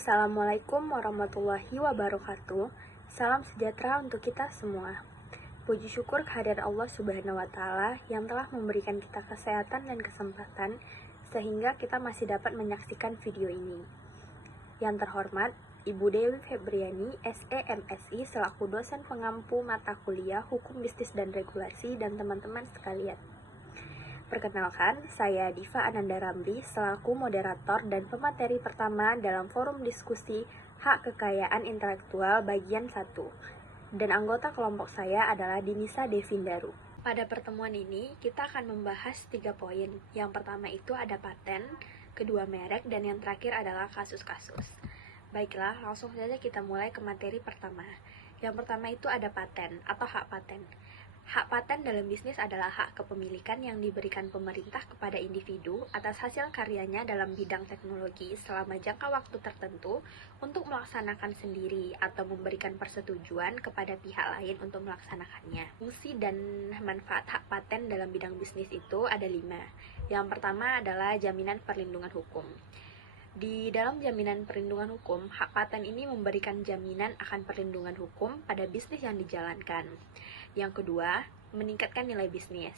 Assalamualaikum warahmatullahi wabarakatuh. Salam sejahtera untuk kita semua. Puji syukur kehadiran Allah Subhanahu wa Ta'ala yang telah memberikan kita kesehatan dan kesempatan sehingga kita masih dapat menyaksikan video ini. Yang terhormat, Ibu Dewi Febriani, SE MSI selaku dosen pengampu mata kuliah Hukum Bisnis dan Regulasi dan teman-teman sekalian. Perkenalkan, saya Diva Ananda Ramli selaku moderator dan pemateri pertama dalam forum diskusi Hak Kekayaan Intelektual bagian 1. Dan anggota kelompok saya adalah Dinisa Devindaru. Pada pertemuan ini, kita akan membahas 3 poin. Yang pertama itu ada paten, kedua merek, dan yang terakhir adalah kasus-kasus. Baiklah, langsung saja kita mulai ke materi pertama. Yang pertama itu ada paten atau hak paten. Hak paten dalam bisnis adalah hak kepemilikan yang diberikan pemerintah kepada individu atas hasil karyanya dalam bidang teknologi selama jangka waktu tertentu untuk melaksanakan sendiri atau memberikan persetujuan kepada pihak lain untuk melaksanakannya. Fungsi dan manfaat hak paten dalam bidang bisnis itu ada 5. Yang pertama adalah jaminan perlindungan hukum. Di dalam jaminan perlindungan hukum, hak paten ini memberikan jaminan akan perlindungan hukum pada bisnis yang dijalankan. Yang kedua, meningkatkan nilai bisnis.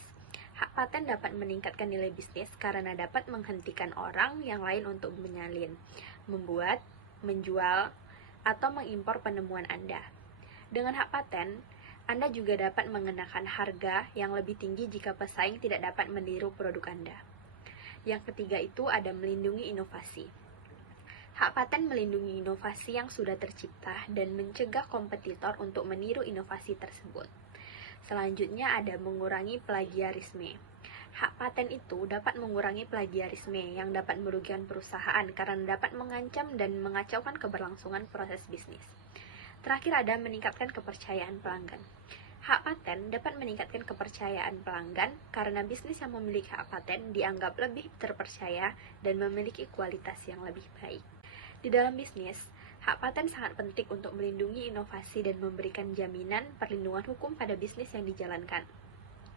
Hak paten dapat meningkatkan nilai bisnis karena dapat menghentikan orang yang lain untuk menyalin, membuat, menjual, atau mengimpor penemuan Anda. Dengan hak paten, Anda juga dapat mengenakan harga yang lebih tinggi jika pesaing tidak dapat meniru produk Anda. Yang ketiga itu ada melindungi inovasi. Hak paten melindungi inovasi yang sudah tercipta dan mencegah kompetitor untuk meniru inovasi tersebut. Selanjutnya ada mengurangi plagiarisme. Hak paten itu dapat mengurangi plagiarisme yang dapat merugikan perusahaan karena dapat mengancam dan mengacaukan keberlangsungan proses bisnis. Terakhir ada meningkatkan kepercayaan pelanggan. Hak paten dapat meningkatkan kepercayaan pelanggan karena bisnis yang memiliki hak paten dianggap lebih terpercaya dan memiliki kualitas yang lebih baik. Di dalam bisnis, hak paten sangat penting untuk melindungi inovasi dan memberikan jaminan perlindungan hukum pada bisnis yang dijalankan.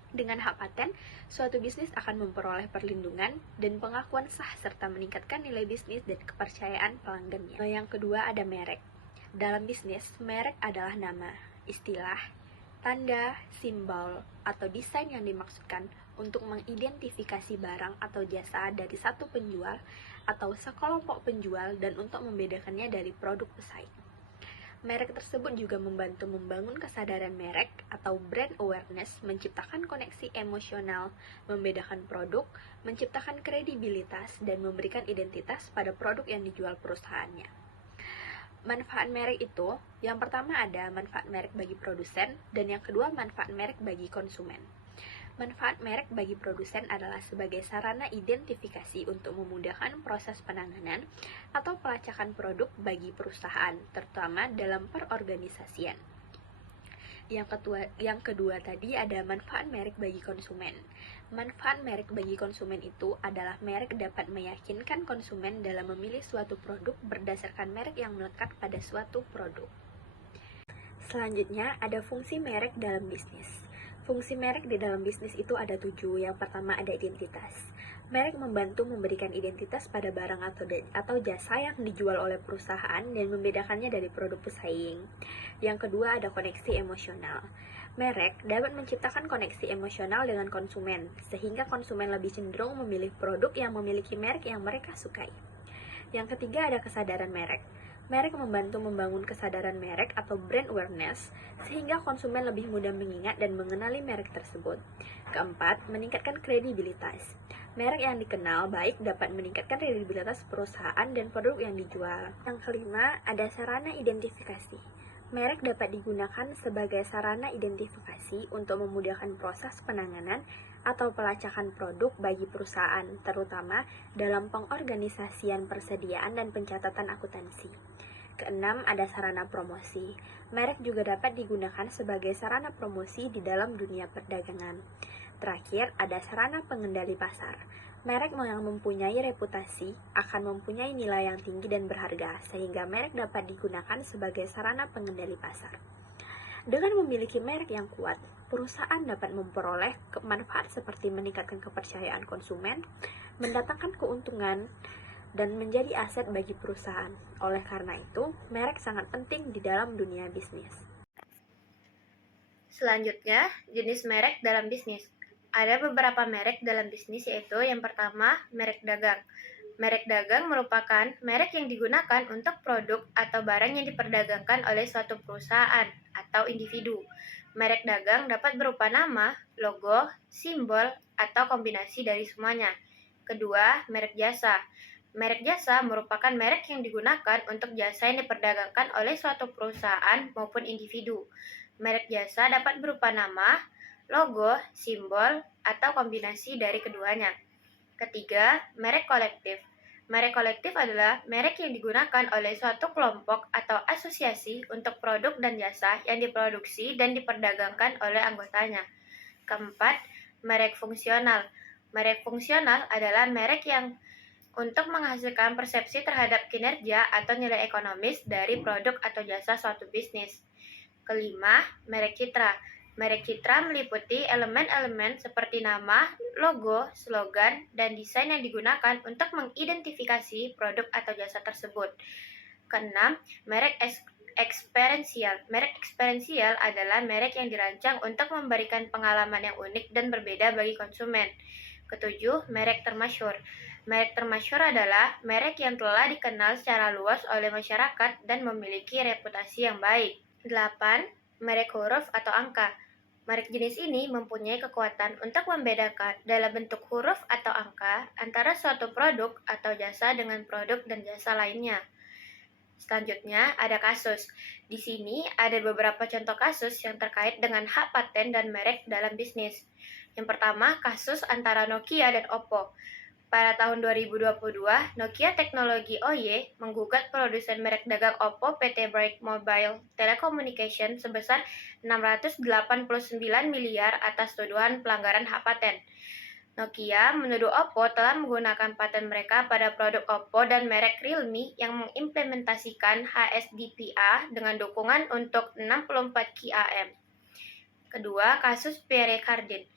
Dengan hak paten, suatu bisnis akan memperoleh perlindungan dan pengakuan sah serta meningkatkan nilai bisnis dan kepercayaan pelanggannya. Yang kedua ada merek. Dalam bisnis, merek adalah nama, istilah, tanda, simbol, atau desain yang dimaksudkan untuk mengidentifikasi barang atau jasa dari satu penjual atau sekelompok penjual dan untuk membedakannya dari produk pesaing. Merek tersebut juga membantu membangun kesadaran merek atau brand awareness, menciptakan koneksi emosional, membedakan produk, menciptakan kredibilitas, dan memberikan identitas pada produk yang dijual perusahaannya. Manfaat merek itu, yang pertama ada manfaat merek bagi produsen, dan yang kedua manfaat merek bagi konsumen. Manfaat merek bagi produsen adalah sebagai sarana identifikasi untuk memudahkan proses penanganan atau pelacakan produk bagi perusahaan, terutama dalam perorganisasian. Yang kedua tadi ada manfaat merek bagi konsumen. Manfaat merek bagi konsumen itu adalah merek dapat meyakinkan konsumen dalam memilih suatu produk berdasarkan merek yang melekat pada suatu produk. Selanjutnya ada fungsi merek dalam bisnis. Fungsi merek di dalam bisnis itu ada 7. Yang pertama ada identitas. Merek membantu memberikan identitas pada barang atau jasa yang dijual oleh perusahaan dan membedakannya dari produk pesaing. Yang kedua ada koneksi emosional. Merek dapat menciptakan koneksi emosional dengan konsumen, sehingga konsumen lebih cenderung memilih produk yang memiliki merek yang mereka sukai. Yang ketiga ada kesadaran merek. Merek membantu membangun kesadaran merek atau brand awareness, sehingga konsumen lebih mudah mengingat dan mengenali merek tersebut. Keempat, meningkatkan kredibilitas. Merek yang dikenal baik dapat meningkatkan kredibilitas perusahaan dan produk yang dijual. Yang kelima, ada sarana identifikasi. Merek dapat digunakan sebagai sarana identifikasi untuk memudahkan proses penanganan atau pelacakan produk bagi perusahaan, terutama dalam pengorganisasian persediaan dan pencatatan akuntansi. Keenam, ada sarana promosi. Merek juga dapat digunakan sebagai sarana promosi di dalam dunia perdagangan. Terakhir, ada sarana pengendali pasar. Merek yang mempunyai reputasi akan mempunyai nilai yang tinggi dan berharga, sehingga merek dapat digunakan sebagai sarana pengendali pasar. Dengan memiliki merek yang kuat, perusahaan dapat memperoleh manfaat seperti meningkatkan kepercayaan konsumen, mendatangkan keuntungan, dan menjadi aset bagi perusahaan. Oleh karena itu, merek sangat penting di dalam dunia bisnis. Selanjutnya, jenis merek dalam bisnis. Ada beberapa merek dalam bisnis, yaitu yang pertama, merek dagang. Merek dagang merupakan merek yang digunakan untuk produk atau barang yang diperdagangkan oleh suatu perusahaan atau individu. Merek dagang dapat berupa nama, logo, simbol, atau kombinasi dari semuanya. Kedua, merek jasa. Merek jasa merupakan merek yang digunakan untuk jasa yang diperdagangkan oleh suatu perusahaan maupun individu. Merek jasa dapat berupa nama, logo, simbol, atau kombinasi dari keduanya. Ketiga, merek kolektif. Merek kolektif adalah merek yang digunakan oleh suatu kelompok atau asosiasi untuk produk dan jasa yang diproduksi dan diperdagangkan oleh anggotanya. Keempat, merek fungsional. Merek fungsional adalah merek yang untuk menghasilkan persepsi terhadap kinerja atau nilai ekonomis dari produk atau jasa suatu bisnis. Kelima, merek citra. Merek citra meliputi elemen-elemen seperti nama, logo, slogan, dan desain yang digunakan untuk mengidentifikasi produk atau jasa tersebut. Keenam, merek eksperiensial. Merek eksperiensial adalah merek yang dirancang untuk memberikan pengalaman yang unik dan berbeda bagi konsumen. Ketujuh, merek termasyhur. Merek termasyhur adalah merek yang telah dikenal secara luas oleh masyarakat dan memiliki reputasi yang baik. 8. Merek huruf atau angka. Merek jenis ini mempunyai kekuatan untuk membedakan dalam bentuk huruf atau angka antara suatu produk atau jasa dengan produk dan jasa lainnya. Selanjutnya, ada kasus. Di sini ada beberapa contoh kasus yang terkait dengan hak paten dan merek dalam bisnis. Yang pertama, kasus antara Nokia dan Oppo. Pada tahun 2022, Nokia Teknologi OY menggugat produsen merek dagang Oppo PT Bright Mobile Telecommunication sebesar 689 miliar atas tuduhan pelanggaran hak paten. Nokia menuduh Oppo telah menggunakan paten mereka pada produk Oppo dan merek Realme yang mengimplementasikan HSDPA dengan dukungan untuk 64 km. Kedua, kasus Pierre Cardin.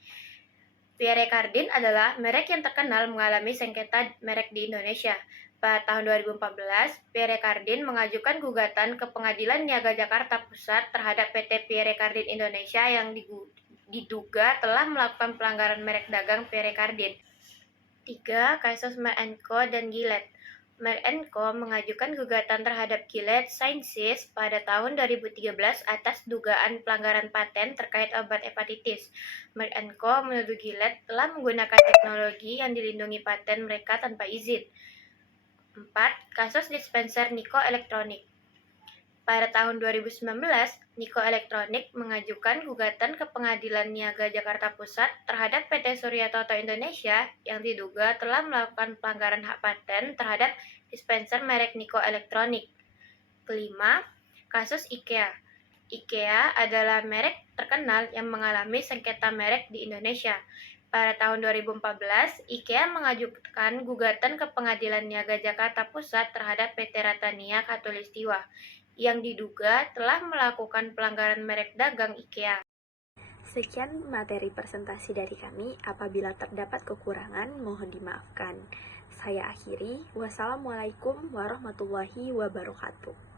Pierre Cardin adalah merek yang terkenal mengalami sengketa merek di Indonesia. Pada tahun 2014, Pierre Cardin mengajukan gugatan ke Pengadilan Niaga Jakarta Pusat terhadap PT Pierre Cardin Indonesia yang diduga telah melakukan pelanggaran merek dagang Pierre Cardin. 3. Kasus Merck & Co dan Gillette. Merck & Co mengajukan gugatan terhadap Gilead Sciences pada tahun 2013 atas dugaan pelanggaran paten terkait obat hepatitis. Merck & Co menuduh Gilead telah menggunakan teknologi yang dilindungi paten mereka tanpa izin. 4. Kasus dispenser Niko Elektronik. Pada tahun 2019, Niko Elektronik mengajukan gugatan ke Pengadilan Niaga Jakarta Pusat terhadap PT Surya Toto Indonesia yang diduga telah melakukan pelanggaran hak paten terhadap dispenser merek Niko Elektronik. Kelima, kasus IKEA. IKEA adalah merek terkenal yang mengalami sengketa merek di Indonesia. Pada tahun 2014, IKEA mengajukan gugatan ke Pengadilan Niaga Jakarta Pusat terhadap PT Ratania Khatulistiwa yang diduga telah melakukan pelanggaran merek dagang IKEA. Sekian materi presentasi dari kami. Apabila terdapat kekurangan, mohon dimaafkan. Saya akhiri. Wassalamualaikum warahmatullahi wabarakatuh.